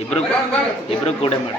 ಇಬ್ರು ಇಬ್ರು ಕೂಡ ಮಾಡಿ.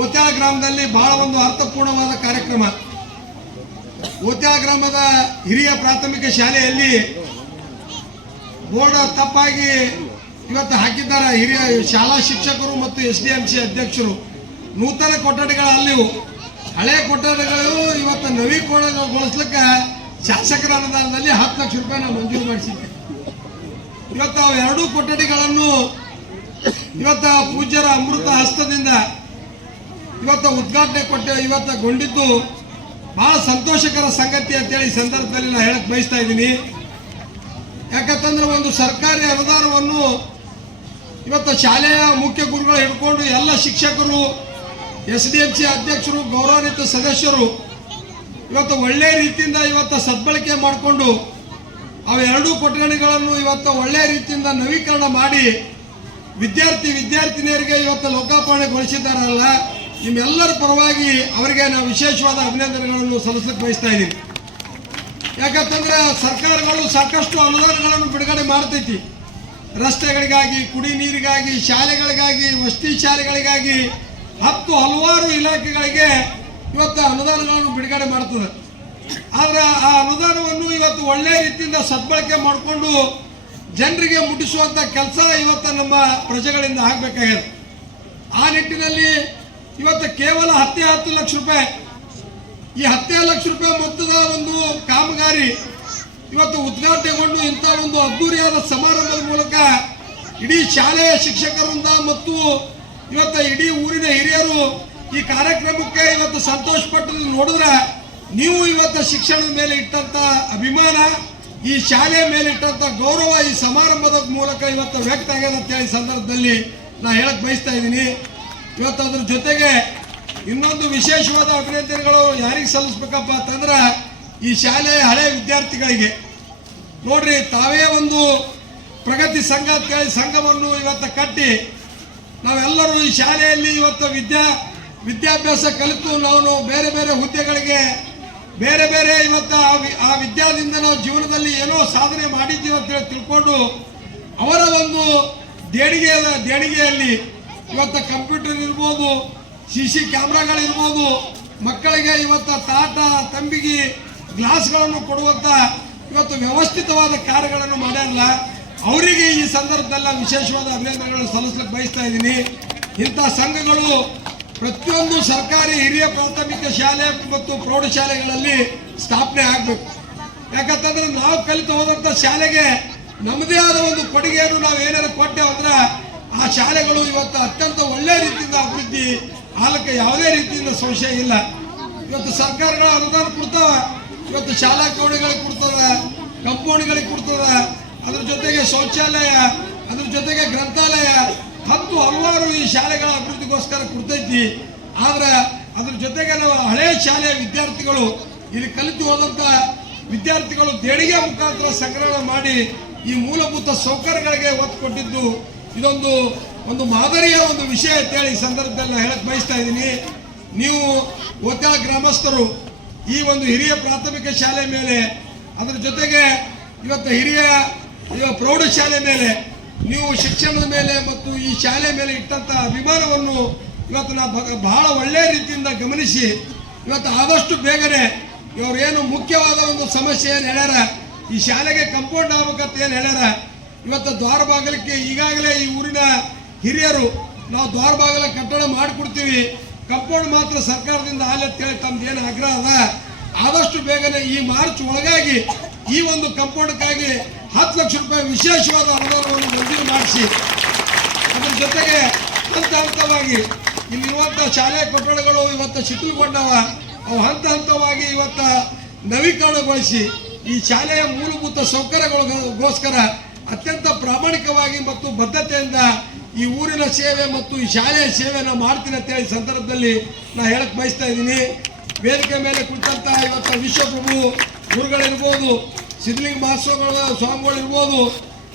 ಓತ್ಯಾಳ ಗ್ರಾಮದಲ್ಲಿ ಬಹಳ ಒಂದು ಅರ್ಥಪೂರ್ಣವಾದ ಕಾರ್ಯಕ್ರಮ. ಓತ್ಯಾಳ ಗ್ರಾಮದ ಹಿರಿಯ ಪ್ರಾಥಮಿಕ ಶಾಲೆಯಲ್ಲಿ ಬೋರ್ಡ್ ತಪ್ಪಾಗಿ ಇವತ್ತು ಹಾಕಿದ್ದಾರೆ ಹಿರಿಯ ಶಾಲಾ ಶಿಕ್ಷಕರು ಮತ್ತು ಎಸ್ ಡಿ ಅಧ್ಯಕ್ಷರು. ನೂತನ ಕೊಠಡಿಗಳಲ್ಲಿ ಹಳೆ ಕೊಠಡಿಗಳು ಇವತ್ತು ನವೀಕರಣಗೊಳಿಸ್ಲಿಕ್ಕೆ ಶಾಸಕರ ಅನುದಾನದಲ್ಲಿ ಹತ್ತು ಲಕ್ಷ ರೂಪಾಯಿ ನಾವು ಮಂಜೂರು ಮಾಡಿಸಿದ್ದೆ ಇವತ್ತು ಅವು ಎರಡೂ ಕೊಠಡಿಗಳನ್ನು ಇವತ್ತು ಪೂಜ್ಯರ ಅಮೃತ ಹಸ್ತದಿಂದ ಇವತ್ತು ಉದ್ಘಾಟನೆ ಕೊಟ್ಟು, ಇವತ್ತು ಗೊಂಡಿದ್ದು ಬಹಳ ಸಂತೋಷಕರ ಸಂಗತಿ ಅಂತೇಳಿ ಈ ಸಂದರ್ಭದಲ್ಲಿ ನಾನು ಹೇಳಕ್ ಬಯಸ್ತಾ ಇದ್ದೀನಿ. ಯಾಕಂತಂದ್ರೆ ಒಂದು ಸರ್ಕಾರಿ ಅನುದಾನವನ್ನು ಇವತ್ತು ಶಾಲೆಯ ಮುಖ್ಯ ಗುರುಗಳು ಹಿಡ್ಕೊಂಡು ಎಲ್ಲ ಶಿಕ್ಷಕರು ಎಸ್ ಡಿ ಎಂ ಸಿ ಅಧ್ಯಕ್ಷರು, ಗೌರವಾನ್ವಿತ ಸದಸ್ಯರು ಇವತ್ತು ಒಳ್ಳೆ ರೀತಿಯಿಂದ ಇವತ್ತು ಸದ್ಬಳಕೆ ಮಾಡಿಕೊಂಡು ಅವೆರಡೂ ಕೊಠಡಿಗಳನ್ನು ಇವತ್ತು ಒಳ್ಳೆ ರೀತಿಯಿಂದ ನವೀಕರಣ ಮಾಡಿ ವಿದ್ಯಾರ್ಥಿ, ವಿದ್ಯಾರ್ಥಿನಿಯರಿಗೆ ಇವತ್ತು ಲೋಕಾರ್ಪಣೆಗೊಳಿಸಿದ್ದಾರಲ್ಲ. ನಿಮ್ಮೆಲ್ಲರ ಪರವಾಗಿ ಅವರಿಗೆ ನಾವು ವಿಶೇಷವಾದ ಅಭಿನಂದನೆಗಳನ್ನು ಸಲ್ಲಿಸಲಿಕ್ಕೆ ಬಯಸ್ತಾ ಇದ್ದೀನಿ. ಯಾಕಂತಂದ್ರೆ ಸರ್ಕಾರಗಳು ಸಾಕಷ್ಟು ಅನುದಾನಗಳನ್ನು ಬಿಡುಗಡೆ ಮಾಡ್ತೈತಿ. ರಸ್ತೆಗಳಿಗಾಗಿ, ಕುಡಿ ನೀರಿಗಾಗಿ, ಶಾಲೆಗಳಿಗಾಗಿ, ವಸತಿ ಶಾಲೆಗಳಿಗಾಗಿ ಹತ್ತು ಹಲವಾರು ಇಲಾಖೆಗಳಿಗೆ ಇವತ್ತು ಅನುದಾನಗಳನ್ನು ಬಿಡುಗಡೆ ಮಾಡ್ತದೆ. ಆದ್ರೆ ಆ ಅನುದಾನವನ್ನು ಇವತ್ತು ಒಳ್ಳೆಯ ರೀತಿಯಿಂದ ಸದ್ಬಳಕೆ ಮಾಡಿಕೊಂಡು ಜನರಿಗೆ ಮುಟ್ಟಿಸುವಂಥ ಕೆಲಸ ಇವತ್ತು ನಮ್ಮ ಪ್ರಜೆಗಳಿಂದ ಆಗಬೇಕಾಗಿದೆ. ಆ ನಿಟ್ಟಿನಲ್ಲಿ ಇವತ್ತು ಕೇವಲ ಹತ್ತೇ ಹತ್ತು ಲಕ್ಷ ರೂಪಾಯಿ. ಈ ಹತ್ತೇ ಲಕ್ಷ ರೂಪಾಯಿ ಮೊತ್ತದ ಒಂದು ಕಾಮಗಾರಿ ಇವತ್ತು ಉದ್ಘಾಟನೆಗೊಂಡು ಇಂಥ ಒಂದು ಅದ್ದೂರಿಯಾದ ಸಮಾರಂಭದ ಮೂಲಕ ಇಡೀ ಶಾಲೆಯ ಶಿಕ್ಷಕರಿಂದ ಮತ್ತು ಇವತ್ತು ಇಡೀ ಊರಿನ ಹಿರಿಯರು ಈ ಕಾರ್ಯಕ್ರಮಕ್ಕೆ ಇವತ್ತು ಸಂತೋಷ ಪಟ್ಟು ನೋಡಿದ್ರೆ ನೀವು ಇವತ್ತು ಶಿಕ್ಷಣದ ಮೇಲೆ ಇಟ್ಟಂತ ಅಭಿಮಾನ, ಈ ಶಾಲೆಯ ಮೇಲೆ ಇಟ್ಟಂತ ಗೌರವ ಈ ಸಮಾರಂಭದ ಮೂಲಕ ಇವತ್ತು ವ್ಯಕ್ತ ಆಗ್ಯದ ಹೇಳಿ ಸಂದರ್ಭದಲ್ಲಿ ನಾ ಹೇಳಕ್ ಬಯಸ್ತಾ ಇದ್ದೀನಿ. ಇವತ್ತು ಅದ್ರ ಜೊತೆಗೆ ಇನ್ನೊಂದು ವಿಶೇಷವಾದ ಅಭಿನಂದನೆಗಳು ಯಾರಿಗೆ ಸಲ್ಲಿಸ್ಬೇಕಪ್ಪ ಅಂತಂದ್ರೆ ಈ ಶಾಲೆಯ ಹಳೆ ವಿದ್ಯಾರ್ಥಿಗಳಿಗೆ. ನೋಡ್ರಿ, ತಾವೇ ಒಂದು ಪ್ರಗತಿ ಸಂಘ ಸಂಘವನ್ನು ಇವತ್ತು ಕಟ್ಟಿ ನಾವೆಲ್ಲರೂ ಈ ಶಾಲೆಯಲ್ಲಿ ಇವತ್ತು ವಿದ್ಯಾ ವಿದ್ಯಾಭ್ಯಾಸ ಕಲಿತು ನಾವು ಬೇರೆ ಬೇರೆ ಹುದ್ದೆಗಳಿಗೆ ಬೇರೆ ಬೇರೆ ಇವತ್ತು ಆ ವಿದ್ಯಾದಿಂದ ನಾವು ಜೀವನದಲ್ಲಿ ಏನೋ ಸಾಧನೆ ಮಾಡಿದ್ದೀವಿ ಅಂತ ಹೇಳಿ ತಿಳ್ಕೊಂಡು ಅವರ ಒಂದು ದೇಣಿಗೆಯ ದೇಣಿಗೆಯಲ್ಲಿ ಇವತ್ತು ಕಂಪ್ಯೂಟರ್ ಇರ್ಬೋದು ಸಿ ಸಿ ಕ್ಯಾಮ್ರಾಗಳಿರ್ಬೋದು, ಮಕ್ಕಳಿಗೆ ಇವತ್ತು ತಾಟ ತಂಬಿಗಿ ಗ್ಲಾಸ್ಗಳನ್ನು ಕೊಡುವಂಥ ಇವತ್ತು ವ್ಯವಸ್ಥಿತವಾದ ಕಾರ್ಯಗಳನ್ನು ಮಾಡ್ಯಾರಲ್ಲ, ಅವರಿಗೆ ಈ ಸಂದರ್ಭದಲ್ಲಿ ವಿಶೇಷವಾದ ಅಭಿನಂದನೆಗಳನ್ನು ಸಲ್ಲಿಸ್ಲಿಕ್ಕೆ ಬಯಸ್ತಾ ಇದ್ದೀನಿ. ಇಂಥ ಸಂಘಗಳು ಪ್ರತಿಯೊಂದು ಸರ್ಕಾರಿ ಹಿರಿಯ ಪ್ರಾಥಮಿಕ ಶಾಲೆ ಮತ್ತು ಪ್ರೌಢಶಾಲೆಗಳಲ್ಲಿ ಸ್ಥಾಪನೆ ಆಗಬೇಕು. ಯಾಕಂತಂದ್ರೆ ನಾವು ಕಲಿತು ಹೋದಂಥ ಶಾಲೆಗೆ ನಮ್ಮದೇ ಆದ ಒಂದು ಕೊಡುಗೆಯನ್ನು ನಾವು ಏನಾರು ಆ ಶಾಲೆಗಳು ಇವತ್ತು ಅತ್ಯಂತ ಒಳ್ಳೆ ರೀತಿಯಿಂದ ಅಭಿವೃದ್ಧಿ ಹಾಲಕ್ಕೆ ಯಾವುದೇ ರೀತಿಯಿಂದ ಸಂಶಯ ಇಲ್ಲ. ಇವತ್ತು ಸರ್ಕಾರಗಳ ಅನುದಾನ ಕೊಡ್ತಾವ. ಇವತ್ತು ಶಾಲಾ ಕೋಣೆಗಳಿಗೆ ಕೊಡ್ತದ ಕಂಪೌಂಡ್ಗಳಿಗೆ ಕೊಡ್ತದ ಅದ್ರ ಜೊತೆಗೆ ಶೌಚಾಲಯ, ಅದ್ರ ಜೊತೆಗೆ ಗ್ರಂಥಾಲಯ. ಹತ್ತು ಹಲವಾರು ಈ ಶಾಲೆಗಳ ಅಭಿವೃದ್ಧಿಗೋಸ್ಕರ ಕೊಡ್ತೈತಿ. ಆದ್ರೆ ಅದ್ರ ಜೊತೆಗೆ ನಾವು ಹಳೆ ಶಾಲೆಯ ವಿದ್ಯಾರ್ಥಿಗಳು, ಇಲ್ಲಿ ಕಲಿತು ಹೋದಂಥ ವಿದ್ಯಾರ್ಥಿಗಳು ದೇಣಿಗೆ ಮುಖಾಂತರ ಸಂಗ್ರಹಣ ಮಾಡಿ ಈ ಮೂಲಭೂತ ಸೌಕರ್ಯಗಳಿಗೆ ಒತ್ತು ಕೊಟ್ಟಿದ್ದು. ಇದೊಂದು, ಒಂದು ಮಾದರಿಯ ಒಂದು ವಿಷಯ ಅಂತೇಳಿ ಈ ಸಂದರ್ಭದಲ್ಲಿ ಹೇಳಕ್ ಬಯಸ್ತಾ ಇದ್ದೀನಿ. ನೀವು ಓತ್ಯಾ ಗ್ರಾಮಸ್ಥರು, ಈ ಒಂದು ಹಿರಿಯ ಪ್ರಾಥಮಿಕ ಶಾಲೆ ಮೇಲೆ, ಅದರ ಜೊತೆಗೆ ಇವತ್ತು ಹಿರಿಯ ಪ್ರೌಢಶಾಲೆ ಮೇಲೆ, ನೀವು ಶಿಕ್ಷಣದ ಮೇಲೆ ಮತ್ತು ಈ ಶಾಲೆ ಮೇಲೆ ಇಟ್ಟಂತ ಅಭಿಮಾನವನ್ನು ಇವತ್ತು ನಾವು ಬಹಳ ಒಳ್ಳೆಯ ರೀತಿಯಿಂದ ಗಮನಿಸಿ, ಇವತ್ತು ಆದಷ್ಟು ಬೇಗನೆ ಇವ್ರೇನು ಮುಖ್ಯವಾದ ಒಂದು ಸಮಸ್ಯೆ ಏನು ಹೇಳ್ಯಾರ, ಈ ಶಾಲೆಗೆ ಕಂಪೌಂಡ್ ಆಗ್ಬೇಕಂತ ಏನು ಹೇಳ್ಯಾರ ಇವತ್ತು ದ್ವಾರ ಬಾಗಿಲಕ್ಕೆ ಈಗಾಗಲೇ ಈ ಊರಿನ ಹಿರಿಯರು ನಾವು ದ್ವಾರ ಬಾಗಿಲ ಕಟ್ಟಡ ಮಾಡಿಕೊಡ್ತೀವಿ. ಕಂಪೌಂಡ್ ಮಾತ್ರ ಸರ್ಕಾರದಿಂದ ಅಂತೇಳಿ ತಮ್ದು ಏನು ಆಗ್ರಹ ಅದ? ಆದಷ್ಟು ಬೇಗನೆ ಈ ಮಾರ್ಚ್ ಒಳಗಾಗಿ ಈ ಒಂದು ಕಂಪೌಂಡ್ಗಾಗಿ ಹತ್ತು ಲಕ್ಷ ರೂಪಾಯಿ ವಿಶೇಷವಾದ ಅನುದಾನವನ್ನು ಮಂಜೂರು ಮಾಡಿಸಿ. ಅದ್ರ ಜೊತೆಗೆ ಹಂತ ಹಂತವಾಗಿ ಇಲ್ಲಿರುವಂಥ ಶಾಲೆ ಕಟ್ಟಡಗಳು ಇವತ್ತು ಶಿಥಿಲಗೊಂಡವ, ಅವು ಹಂತ ಹಂತವಾಗಿ ಇವತ್ತು ನವೀಕರಣಗೊಳಿಸಿ ಈ ಶಾಲೆಯ ಮೂಲಭೂತ ಸೌಕರ್ಯಗಳಿಗೋಸ್ಕರ ಅತ್ಯಂತ ಪ್ರಾಮಾಣಿಕವಾಗಿ ಮತ್ತು ಬದ್ಧತೆಯಿಂದ ಈ ಊರಿನ ಸೇವೆ ಮತ್ತು ಈ ಶಾಲೆಯ ಸೇವೆನ ಮಾಡ್ತೀನಿ ಅಂತ ಹೇಳಿ ಸಂದರ್ಭದಲ್ಲಿ ನಾ ಹೇಳಕ್ ಬಯಸ್ತಾ ಇದ್ದೀನಿ. ವೇದಿಕೆ ಮೇಲೆ ಕುಳಿತಂತ ಇವತ್ತು ವಿಶ್ವಪ್ರಭು ಗುರುಗಳಿರ್ಬೋದು ಸಿದ್ಧಲಿಂಗ ಮಹೋತ್ಸವಗಳ ಸ್ವಾಮಿಗಳಿರ್ಬೋದು,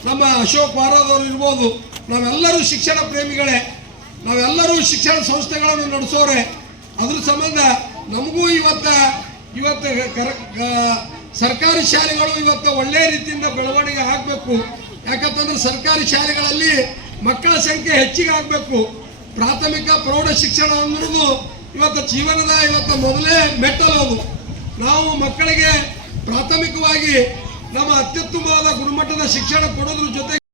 ನಮ್ಮ ಅಶೋಕ್ ವಾರದವರು ಇರ್ಬೋದು, ನಾವೆಲ್ಲರೂ ಶಿಕ್ಷಣ ಪ್ರೇಮಿಗಳೇ, ನಾವೆಲ್ಲರೂ ಶಿಕ್ಷಣ ಸಂಸ್ಥೆಗಳನ್ನು ನಡೆಸೋರೆ. ಅದ್ರ ಸಂಬಂಧ ನಮಗೂ ಇವತ್ತ, ಇವತ್ತು ಸರ್ಕಾರಿ ಶಾಲೆಗಳು ಇವತ್ತು ಒಳ್ಳೆ ರೀತಿಯಿಂದ ಬೆಳವಣಿಗೆ ಆಗಬೇಕು. ಯಾಕಂತಂದ್ರೆ ಸರ್ಕಾರಿ ಶಾಲೆಗಳಲ್ಲಿ ಮಕ್ಕಳ ಸಂಖ್ಯೆ ಹೆಚ್ಚಿಗೆ ಆಗಬೇಕು. ಪ್ರಾಥಮಿಕ ಪ್ರೌಢ ಶಿಕ್ಷಣ ಅನ್ನೋದು ಇವತ್ತು ಜೀವನದ ಇವತ್ತು ಮೊದಲೇ ಮೆಟ್ಟಲು ಅದು. ನಾವು ಮಕ್ಕಳಿಗೆ ಪ್ರಾಥಮಿಕವಾಗಿ ನಮ್ಮ ಅತ್ಯುತ್ತಮವಾದ ಗುಣಮಟ್ಟದ ಶಿಕ್ಷಣ ಕೊಡೋದ್ರ ಜೊತೆಗೆ